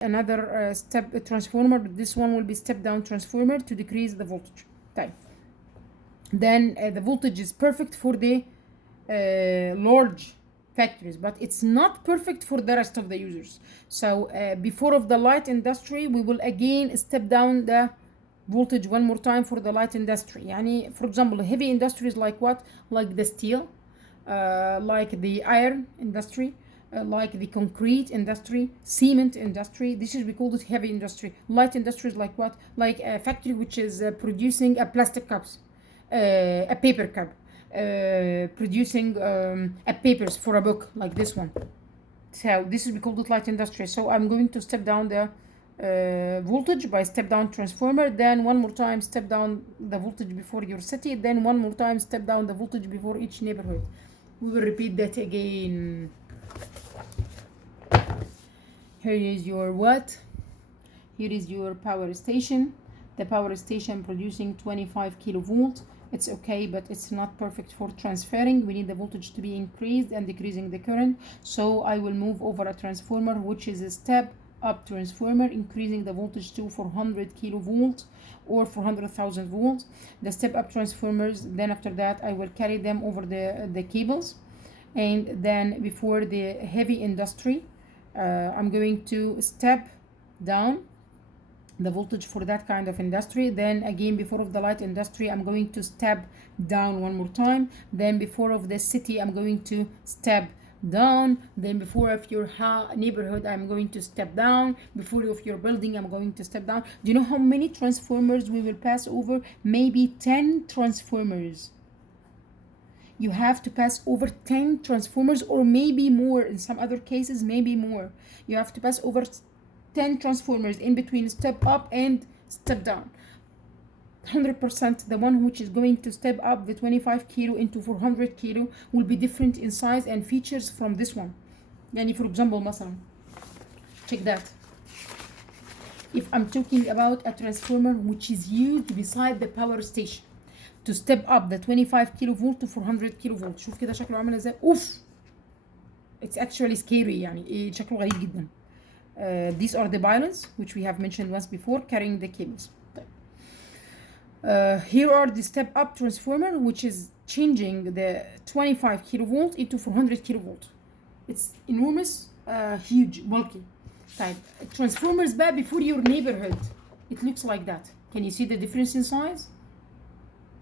another step transformer, but this one will be step down transformer to decrease the voltage. طيب. Then the voltage is perfect for the large factories, but it's not perfect for the rest of the users. So before of the light industry, we will again step down the voltage one more time for the light industry. يعني for example, heavy industries like what? Like the steel, like the iron industry, like the concrete industry, cement industry. This is, we call it heavy industry. Light industries like what? Like a factory which is producing a plastic cups, a paper cup, producing a papers for a book like this one. So this is, we call it light industry. So I'm going to step down the voltage by step down transformer, then one more time step down the voltage before your city, then one more time step down the voltage before each neighborhood. We will repeat that again. Here is your what? Here is your power station. The power station producing 25 kilovolt. It's okay, but it's not perfect for transferring. We need the voltage to be increased and decreasing the current. So I will move over a transformer, which is a step up transformer, increasing the voltage to 400 kilovolt or 400,000 volts. The step up transformers, then after that I will carry them over the cables. And then before the heavy industry, I'm going to step down the voltage for that kind of industry. Then again, before of the light industry, I'm going to step down one more time. Then before of the city, I'm going to step down. Then before of your neighborhood, I'm going to step down. Before of your building, I'm going to step down. Do you know how many transformers we will pass over? Maybe 10 transformers. You have to pass over 10 transformers, or maybe more. In some other cases, maybe more. You have to pass over 10 transformers in between step up and step down. 100% the one which is going to step up the 25 kilo into 400 kilo will be different in size and features from this one. يعني for example مثلا, check that. If I'm talking about a transformer which is used beside the power station to step up the 25 kilovolt to 400 kilovolt, شوف كده شكله عامل ازاي. اوف, it's actually scary. يعني شكله غريب جدا. These are the pylons which we have mentioned once before, carrying the cables. Here are the step up transformer which is changing the 25 kilovolt into 400 kilovolt. It's enormous, huge, bulky. Type transformers bad before your neighborhood. It looks like that. Can you see the difference in size?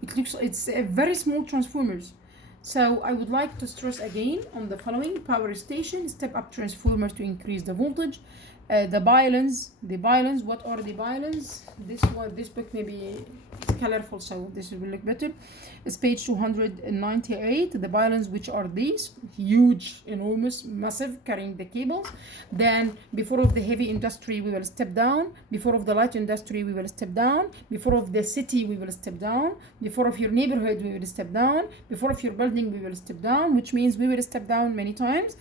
It's a very small transformers. So I would like to stress again on the following: power station, step up transformer to increase the voltage. The pylons, what are the pylons? This book maybe is colorful, so this will look better. It's page 298. The pylons, which are these huge, enormous, massive, carrying the cables. Then before of the heavy industry, we will step down. Before of the light industry, we will step down. Before of the city, we will step down. Before of your neighborhood, we will step down. Before of your building, we will step down, which means we will step down many times.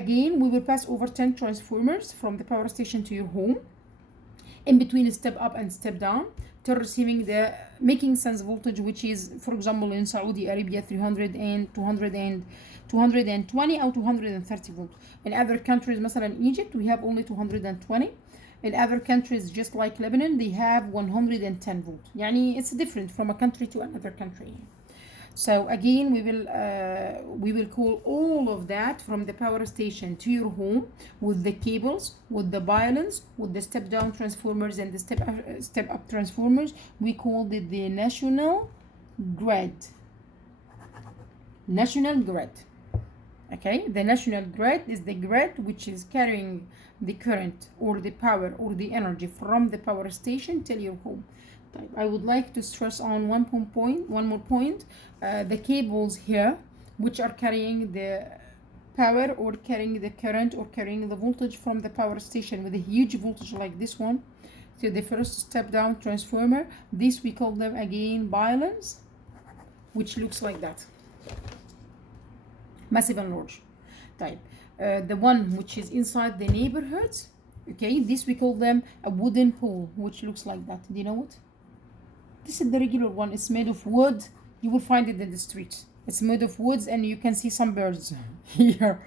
Again, we will pass over 10 transformers from the power station to your home, in between step up and step down, till receiving the making sense voltage, which is, for example, in Saudi Arabia 300 and 220 or 230 volt. In other countries, مثلا in Egypt, we have only 220. In other countries, just like Lebanon, they have 110 volt. يعني it's different from a country to another country. So again, we will call all of that from the power station to your home with the cables, with the pylons, with the step down transformers and the step up transformers. We called it the national grid. National grid. Okay, the national grid is the grid which is carrying the current or the power or the energy from the power station till your home. I would like to stress on one more point. The cables here, which are carrying the power or carrying the current or carrying the voltage from the power station with a huge voltage like this one to the first step down transformer. This we call them again pylons, which looks like that, massive and large. Type the one which is inside the neighborhoods. Okay, this we call them a wooden pole, which looks like that. Do you know what? This is the regular one. It's made of wood. You will find it in the streets. It's made of woods, and you can see some birds here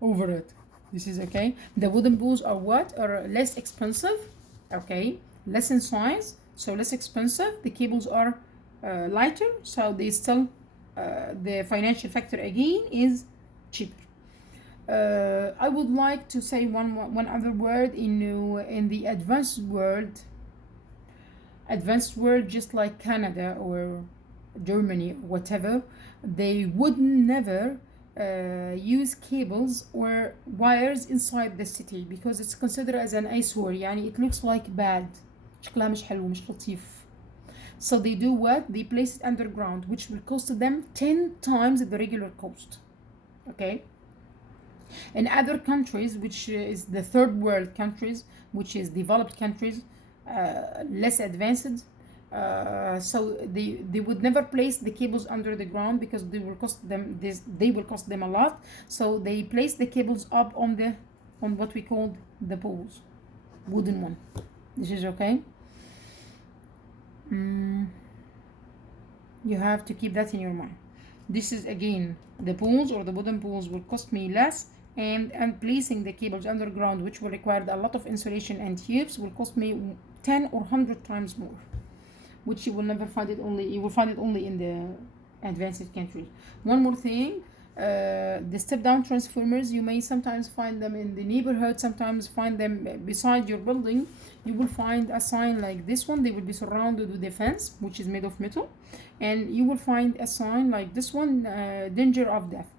over it. This is okay. The wooden poles are what? Are less expensive, okay? Less in size, so less expensive. The cables are lighter, so they still, the financial factor again is cheaper. I would like to say one other word in the advanced world. Advanced world, just like Canada or Germany, whatever, they would never use cables or wires inside the city because it's considered as an eyesore. يعني it looks like bad. شكلها مش حلو مش لطيف. So they do what? They place it underground, which will cost them 10 times the regular cost. Okay. In other countries, which is the third world countries, which is developed countries, less advanced, so they would never place the cables under the ground because they will cost them a lot. So they place the cables up on what we call the poles, wooden one. This is okay. You have to keep that in your mind. This is again, the poles or the wooden poles will cost me less, and placing the cables underground, which will require a lot of insulation and tubes, will cost me 10 or 100 times more, which you will never find it you will find it only in the advanced countries. One more thing, the step down transformers, you may sometimes find them in the neighborhood, sometimes find them beside your building. You will find a sign like this one. They will be surrounded with a fence, which is made of metal, and you will find a sign like this one, danger of death.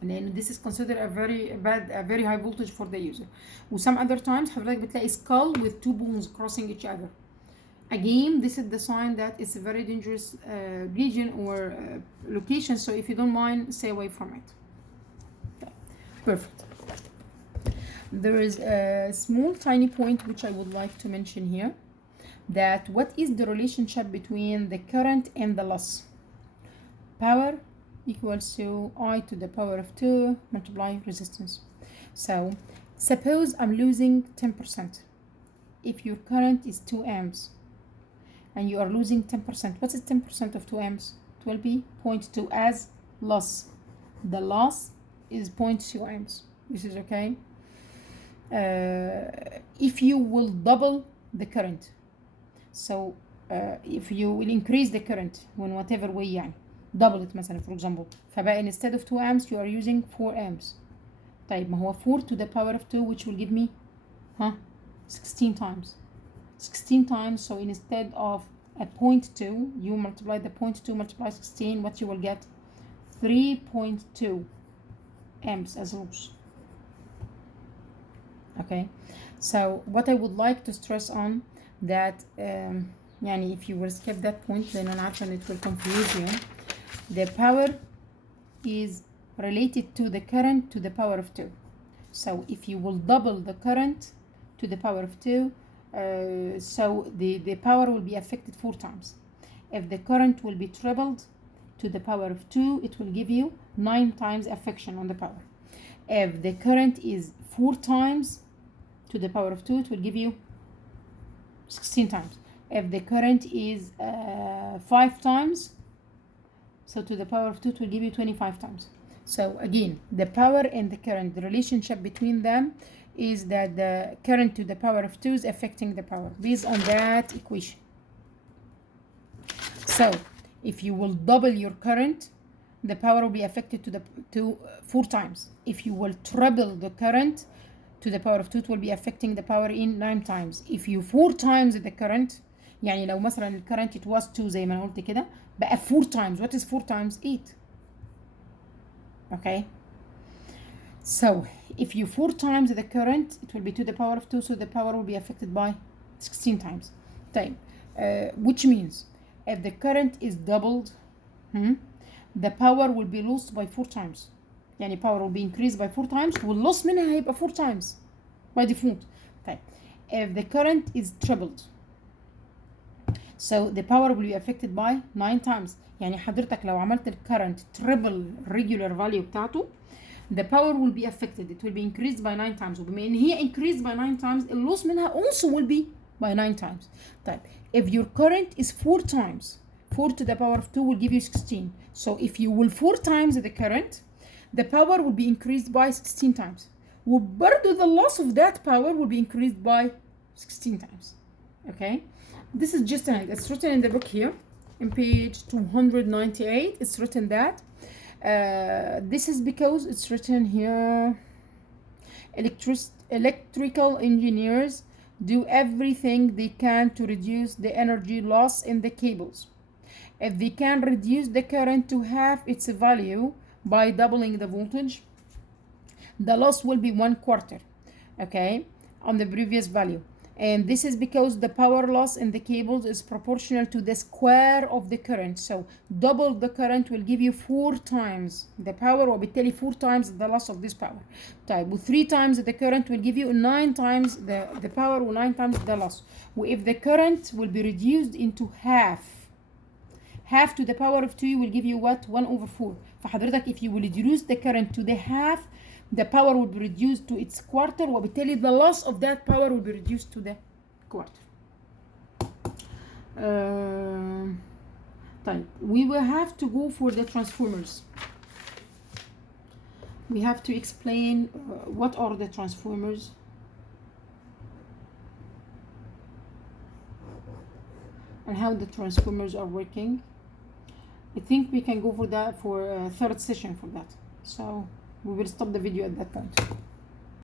And then this is considered a very high voltage for the user. وsome other times حضرتك بتلاقي skull with two bones crossing each other. Again, this is the sign that it's a very dangerous region or location, so if you don't mind, stay away from it. Okay. Perfect. There is a small tiny point which I would like to mention here, that what is the relationship between the current and the loss? Power equals to I to the power of 2 multiply resistance. So suppose I'm losing 10%. If your current is 2 amps and you are losing 10%, what is 10% of 2 amps? It will be 0.2 as loss. The loss is 0.2 amps. This is okay. If you will double the current, so if you will increase the current in whatever way يعني, double it مثلا for example, فبقى instead of 2 amps you are using 4 amps. طيب ما هو 4 to the power of 2 which will give me 16 times. 16 times, so instead of a 0.2 you multiply the 0.2 multiply 16, what you will get? 3.2 amps as loss. Okay, so what I would like to stress on that يعني if you will skip that point then أنا عارفة it will confuse you. The power is related to the current to the power of 2. So if you will double the current to the power of 2, so the power will be affected 4 times. If the current will be tripled to the power of 2, it will give you 9 times affection on the power. If the current is 4 times to the power of 2, it will give you 16 times. If the current is 5 times, so to the power of 2, it will give you 25 times. So again, the power and the current, the relationship between them is that the current to the power of 2 is affecting the power based on that equation. So if you will double your current, the power will be affected to 4 times. If you will treble the current to the power of 2, it will be affecting the power in 9 times. If you 4 times the current, يعني لو مثلا الكرنت it was 2 زي ما انا قلت كده بقى 4 times. What is 4 times? 8. Okay, so if you 4 times the current, it will be to the power of 2, so the power will be affected by 16 times. طيب, which means if the current is doubled, the power will be lost by 4 times. يعني power will be increased by 4 times, والloss منها هيبقى 4 times by default. طيب, if the current is tripled, so the power will be affected by 9 times. يعني حضرتك لو عملت الكرنت triple regular value بتاعته, the power will be affected. It will be increased by 9 times. وبما ان هي increased by 9 times, اللوس منها also will be by 9 times. طيب, if your current is 4 times, 4 to the power of 2 will give you 16. So if you will 4 times the current, the power will be increased by 16 times. وبرضه the loss of that power will be increased by 16 times. Okay, this is just an, it's written in the book here in page 298. It's written that this is because it's written here, electrical engineers do everything they can to reduce the energy loss in the cables. If they can reduce the current to half its value by doubling the voltage, the loss will be 1/4, okay, on the previous value. And this is because the power loss in the cables is proportional to the square of the current. So double the current will give you 4 times the power, وبالتالي 4 times the loss of this power. طيب, و 3 times the current will give you 9 times the power, و 9 times the loss. If the current will be reduced into half to the power of 2 will give you what? 1/4. فحضرتك if you will reduce the current to the half, the power will be reduced to its quarter, وبالتالي the loss of that power will be reduced to the quarter. طيب, we will have to go for the transformers. We have to explain what are the transformers, and how the transformers are working. I think we can go for that for a third session for that. So we will stop the video at that point.